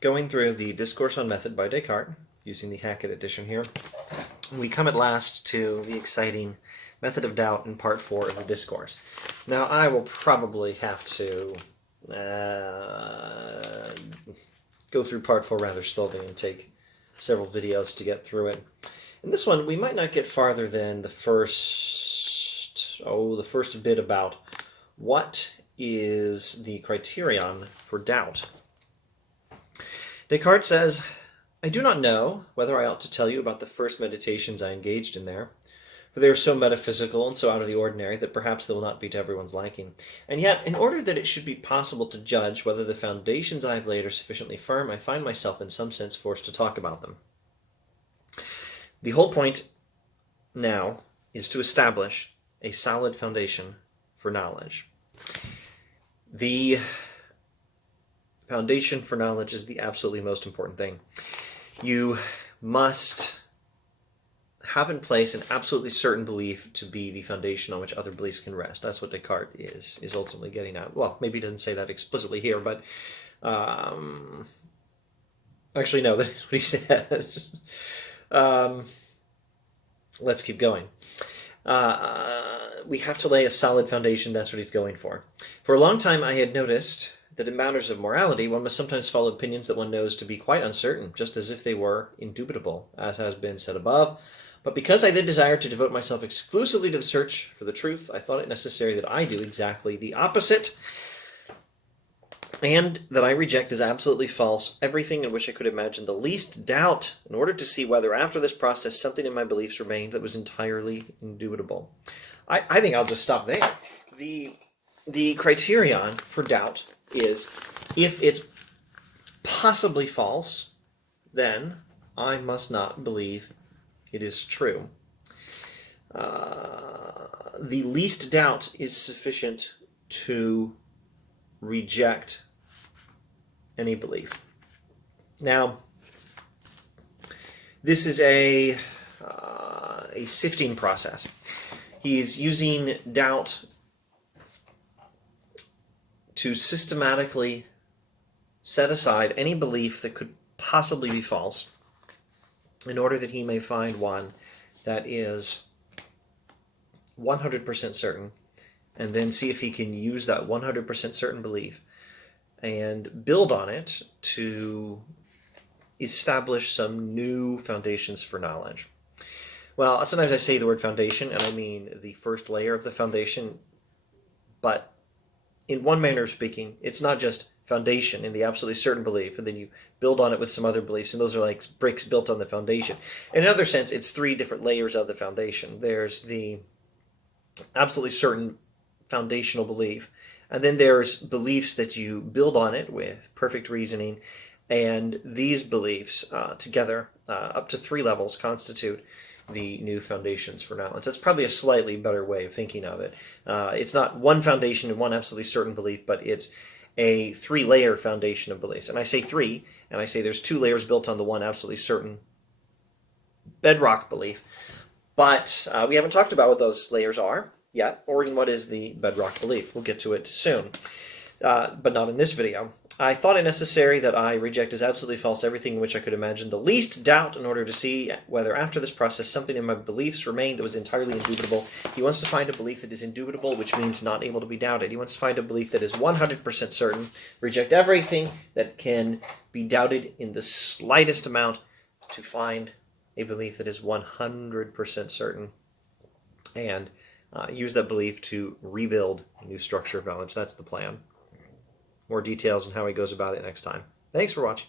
going through the Discourse on Method by Descartes, using the Hackett edition here. We come at last to the exciting method of doubt in part 4 of the Discourse. Now, I will probably have to go through part 4 rather slowly and take several videos to get through it. In this one, we might not get farther than the first bit about what is the criterion for doubt. Descartes says, "I do not know whether I ought to tell you about the first meditations I engaged in there, for they are so metaphysical and so out of the ordinary that perhaps they will not be to everyone's liking. And yet, in order that it should be possible to judge whether the foundations I have laid are sufficiently firm, I find myself in some sense forced to talk about them." The whole point now is to establish a solid foundation for knowledge. The foundation for knowledge is the absolutely most important thing. You must have in place an absolutely certain belief to be the foundation on which other beliefs can rest. That's what Descartes is ultimately getting at. Well, maybe he doesn't say that explicitly here, but actually, no, that's what he says. Let's keep going. We have to lay a solid foundation. That's what he's going for. For a long time, I had noticed that in matters of morality, one must sometimes follow opinions that one knows to be quite uncertain, just as if they were indubitable, as has been said above. But because I then desired to devote myself exclusively to the search for the truth, I thought it necessary that I do exactly the opposite, and that I reject as absolutely false everything in which I could imagine the least doubt, in order to see whether after this process something in my beliefs remained that was entirely indubitable. I think I'll just stop there. The criterion for doubt is, if it's possibly false, then I must not believe it is true. The least doubt is sufficient to reject any belief. Now, this is a sifting process. He's using doubt to systematically set aside any belief that could possibly be false in order that he may find one that is 100% certain, and then see if he can use that 100% certain belief and build on it to establish some new foundations for knowledge. Well, sometimes I say the word foundation, and I mean the first layer of the foundation, but in one manner of speaking, it's not just foundation in the absolutely certain belief, and then you build on it with some other beliefs, and those are like bricks built on the foundation. In another sense, it's 3 different layers of the foundation. There's the absolutely certain foundational belief, and then there's beliefs that you build on it with perfect reasoning, and these beliefs together, up to 3 levels, constitute the new foundations for knowledge. That's probably a slightly better way of thinking of it. It's not one foundation and one absolutely certain belief, but it's a 3-layer foundation of beliefs. And I say 3, and I say there's 2 layers built on the one absolutely certain bedrock belief. But we haven't talked about what those layers are yet, or even what is the bedrock belief. We'll get to it soon, but not in this video. I thought it necessary that I reject as absolutely false everything in which I could imagine the least doubt, in order to see whether after this process something in my beliefs remained that was entirely indubitable. He wants to find a belief that is indubitable, which means not able to be doubted. He wants to find a belief that is 100% certain, reject everything that can be doubted in the slightest amount, to find a belief that is 100% certain, and use that belief to rebuild a new structure of knowledge. That's the plan. More details on how he goes about it next time. Thanks for watching.